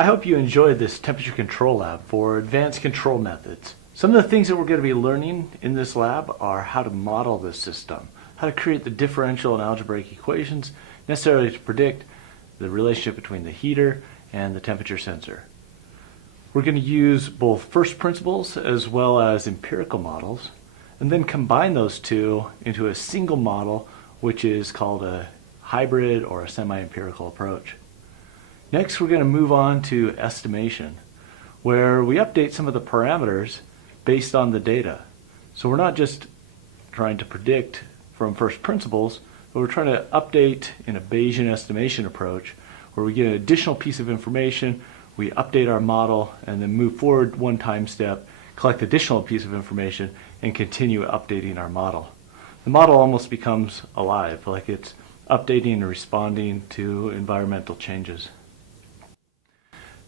I hope you enjoyed this temperature control lab for advanced control methods. Some of the things that we're going to be learning in this lab are how to model this system, how to create the differential and algebraic equations necessary to predict the relationship between the heater and the temperature sensor. We're going to use both first principles as well as empirical models, and then combine those two into a single model, which is called a hybrid or a semi-empirical approach. Next, we're going to move on to estimation, where we update some of the parameters based on the data. So we're not just trying to predict from first principles, but we're trying to update in a Bayesian estimation approach, where we get an additional piece of information, we update our model, and then move forward one time step, collect additional piece of information, and continue updating our model. The model almost becomes alive, like it's updating and responding to environmental changes.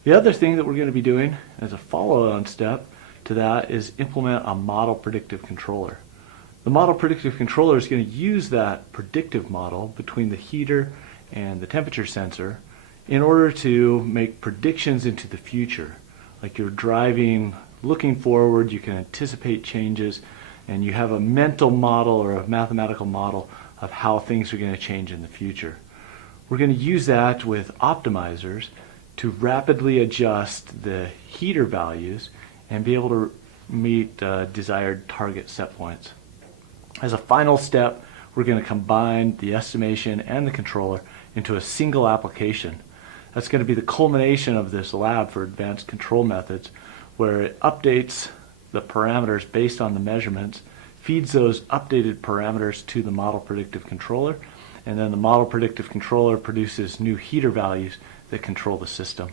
The other thing that we're going to be doing as a follow-on step to that is implement a model predictive controller. The model predictive controller is going to use that predictive model between the heater and the temperature sensor in order to make predictions into the future. Like you're driving, looking forward, you can anticipate changes, and you have a mental model or a mathematical model of how things are going to change in the future. We're going to use that with optimizers to rapidly adjust the heater values and be able to meet desired target set points. As a final step, we're going to combine the estimation and the controller into a single application. That's going to be the culmination of this lab for advanced control methods, where it updates the parameters based on the measurements, feeds those updated parameters to the model predictive controller, and then the model predictive controller produces new heater values that control the system.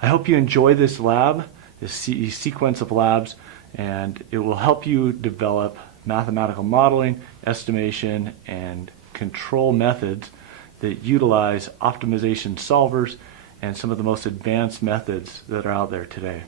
I hope you enjoy this lab, this sequence of labs, and it will help you develop mathematical modeling, estimation, and control methods that utilize optimization solvers and some of the most advanced methods that are out there today.